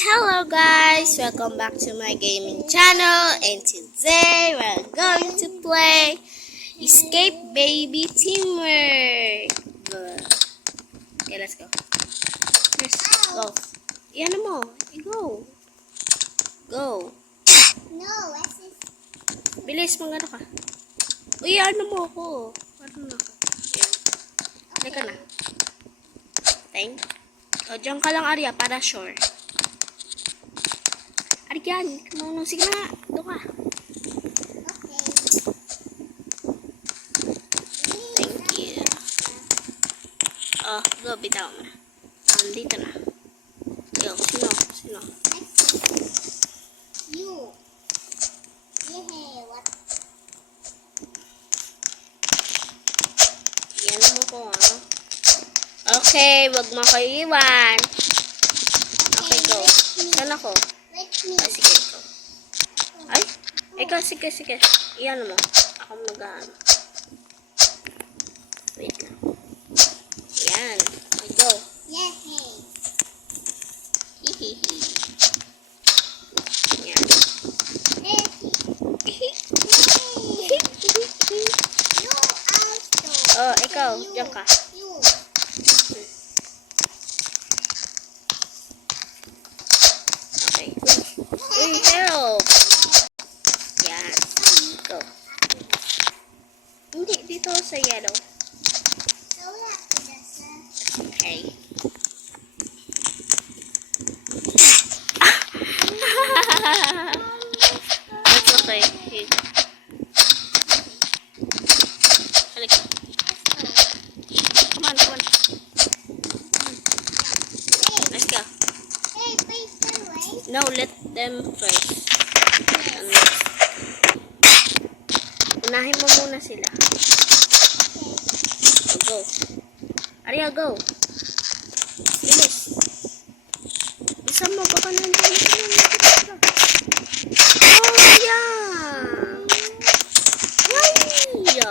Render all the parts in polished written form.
Hello guys, welcome back to my gaming channel, and today we're going to play Escape Baby Teamwork. Okay, let's go. Let's go. Iyan mo, go. Go. No, this is... Bilis, mga ka. Uy, ano mo ako? Ano na ako? Yan. Halika na. Thank. O, dyan ka lang, Arya, para sure. Aryan, kumulong. Sige na nga. Doon ka. Okay. Thank you. Oh, go. Bitaw mo na. Dito na. Yo, sino? You. Yeah, what? Yan mo ko, ha? Okay, wag mo ko iwan. Okay, go. Saan ako? Let me. Ay, sige, go. Ay, ikaw, sige. Iyan mo. Ako mag-ano. Wait lang. Yan. Go. Yeah, hey. Hihihi. Yan. Hey. You also. Oh, ikaw. Diyan ka. You. Okay. Uy, help. Yan. Go. Hindi, dito sa yellow. So lucky, that's Okay. That's okay. Here. Halika. Come on. Let's go. Hey, please turn away. No, let them first. Unahin mo muna sila. Go. Arya, go. Bilis. Bisa mo, baka nandiyan sila. Oh, yeah. Yeah.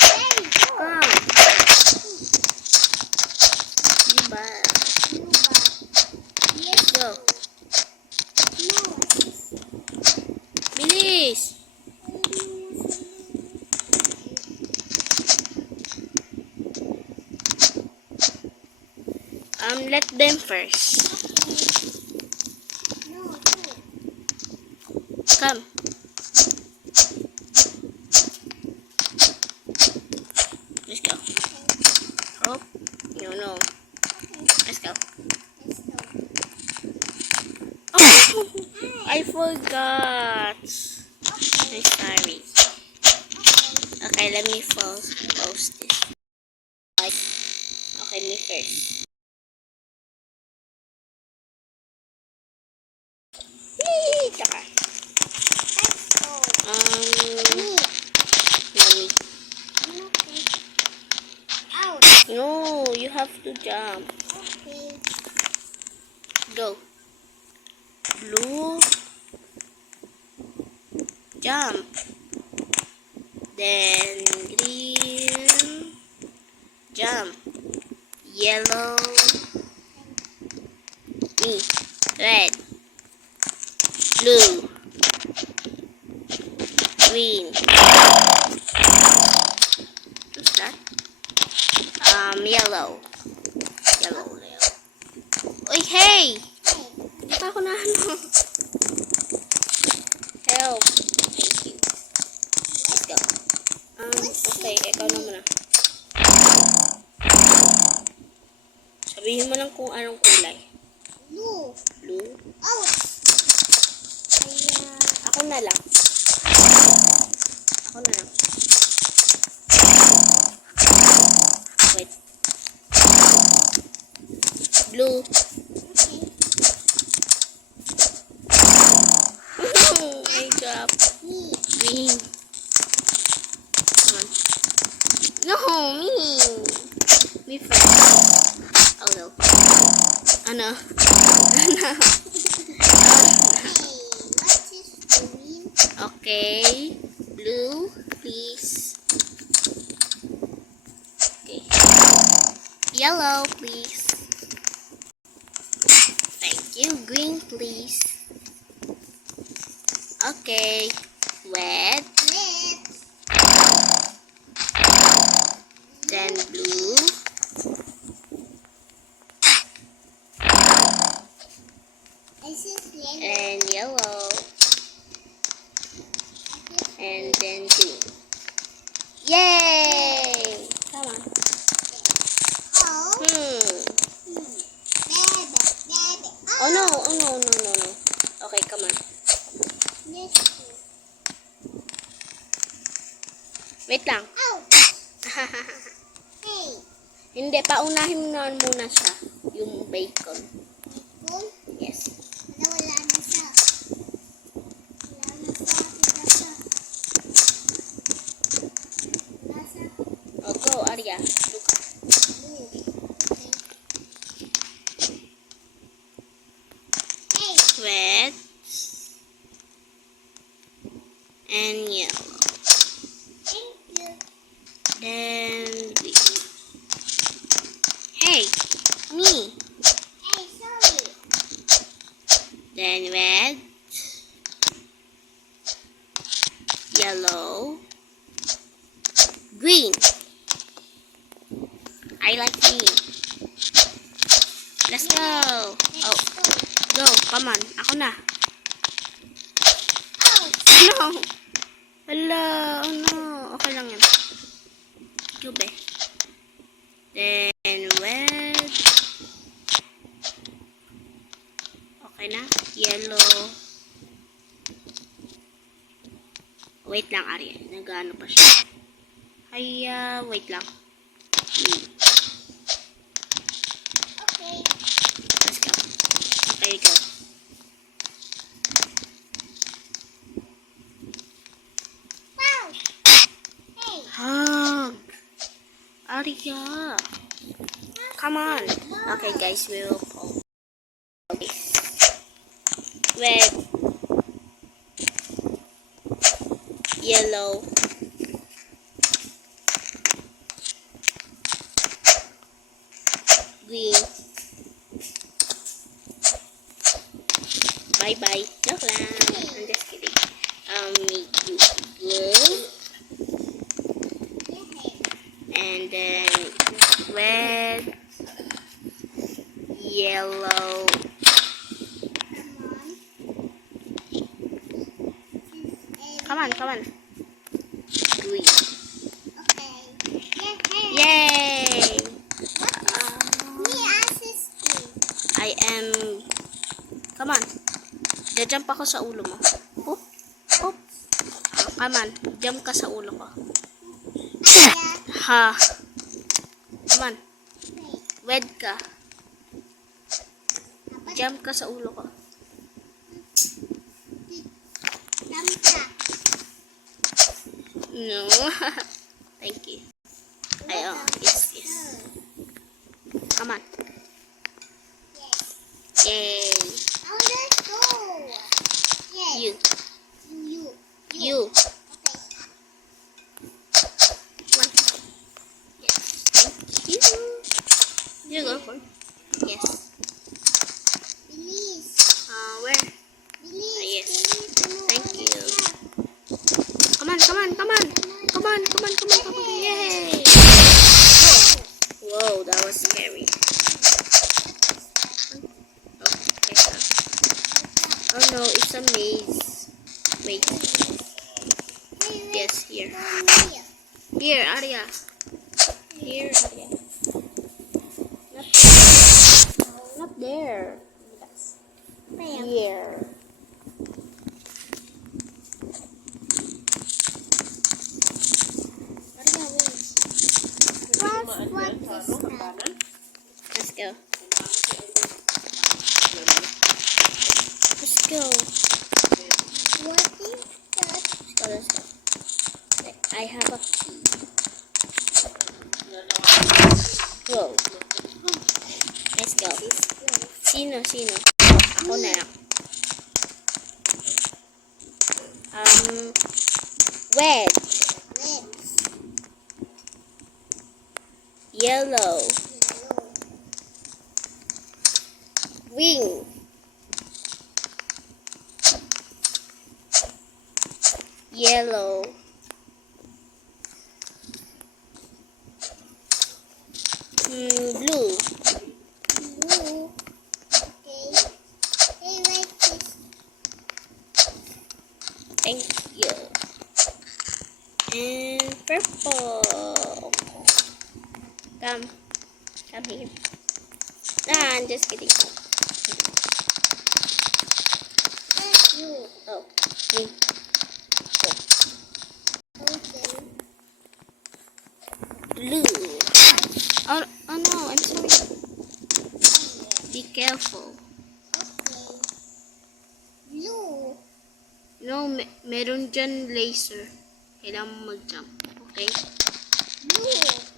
Hey, go. Come. Diba? You back. Yes. Go. No. Bilis. Let them first. No, you. Come. Let's go. Oh, no. Let's go. Let's go. Oh, I forgot. I'm sorry. Okay, let me post this. Okay, me first. Tsaka. Let's go. Me. Okay. Out. No, you have to jump. Okay. Go. Blue. Jump. Then green. Jump. Yellow. Me. Red. Blue. Green. What's that? Yellow. Yellow. Oy, hey! Hindi pa ako na ano. Help. Thank you. Let's go. Okay, ikaw na muna. Sabihin mo lang kung anong kulay. Blue. Blue. Out. Ako na lang. Wait. Blue. Okay. I drop. Me. Green. Come on. No, me. Me first. Oh no. Ano? What is green? Okay. Blue, please. Okay. Yellow, please. Thank you. Green. please. Okay. Red. Red. Then blue. This is yellow. And yellow. And then green. Yay! Come on. Oh. Baby. Baby. Oh no, oh no, no, no, no. Okay, come on. This. Wait lang. Oh. Hey. Hindi, paunahin na muna siya. Yung bacon. Cool. Yes. Wala na siya. Wala na siya. Wala siya. Oh, go, Arya. Look. Blue. Hey. Red. And yellow. Thank you. Then green. Hey, me. Hey, sorry. Then red. Yellow. Green. I like green. Let's go. Oh, go. Come on. Ako na. Oh. No. Hello. Oh no. Okay lang yan. Tube. Then red. Okay na. Yellow. Wait lang, Arya. Nag-ano pa siya. Ay, wait lang. Okay. Let's go. Okay, go. Wow. Hey. Hug. Arya. Come on. Okay, guys, we will pull. Okay. Red. Yellow. Green. Bye-bye. Joke lang. I'm just kidding. Blue. And then red, yellow, come on, green. Okay. Yay! Me assist you. I am, come on, jump ako sa ulo mo. Oop, oop. Come on, jump ka sa ulo ko. Ha. Come on, wed ka. Jump ka sa ulo ko. Damta. No. Thank you. Ay, oh, yes. Come on. Yes. Yay. Oh, let's go. Yes. You. Okay. One. Yes. Thank you. You go for it. Yes. Release. Where? Release. Yes. Release. Thank you. Come on. Yay. Whoa, that was scary. Okay. Oh no, it's a maze. Wait. Yes, here. Here, Arya. Here, Arya. Not there. Here. Let's go. Let's go. What is that? Let's go. I have a key. Whoa. Let's go. Sino? Ako na lang. Red. Yellow. Green. Yellow. Blue. Blue. Okay. Hey, like this. Thank you. And purple. Come here. Nah, I'm just kidding. That's blue. Oh, me. Okay. Blue. Oh no, I'm sorry. Be careful. Okay. Blue. No, meron dyan laser. Kailangan mo mag-jump. Okay? Blue.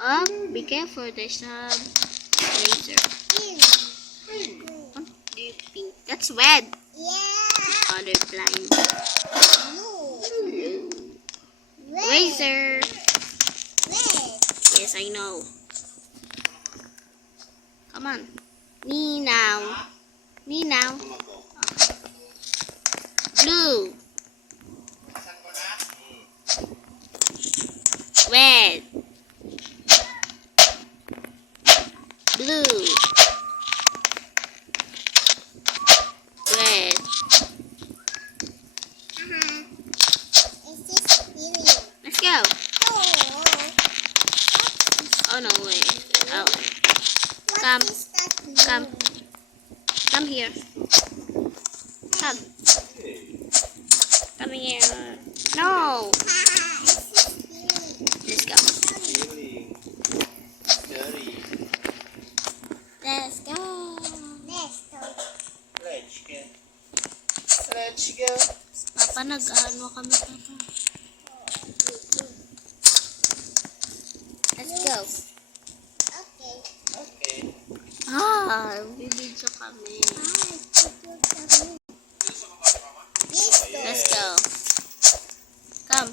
Oh, be careful. There's a laser. Green. What do you think? That's red. Yeah. Colorblind. Blue. Red. Laser. Red. Yes, I know. Come on. Me now. Me now. Blue. Red. Blue. Red. Is this green? Let's go. No. Oh no way. Oh, What Come. is that blue? Come. Come here. Come. Come here. No. This is green. Let's go. Let's go. Let's go. Papa, nag-ano kami papa. Let's go. Okay. Bibidyo kami. Yes, Let's go. Come.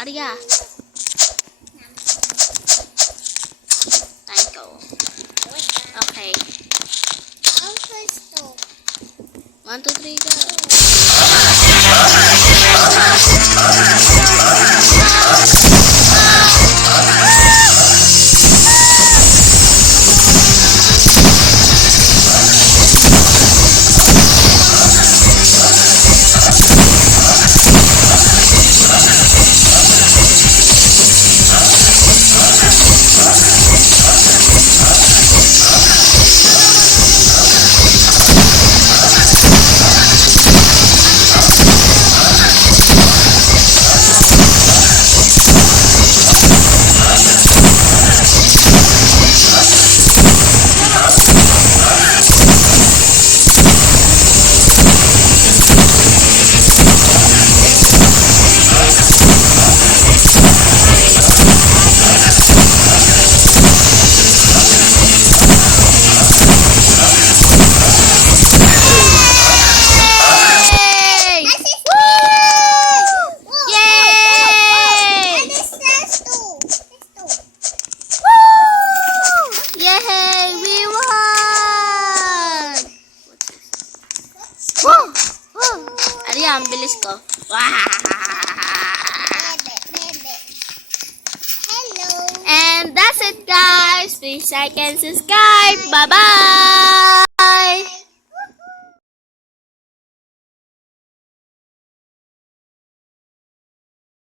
Arya. Time go. Okay. first to. 1, 2, 3, go. Ang bilis ko. Hello. And that's it, guys. Please like and subscribe. Bye-bye.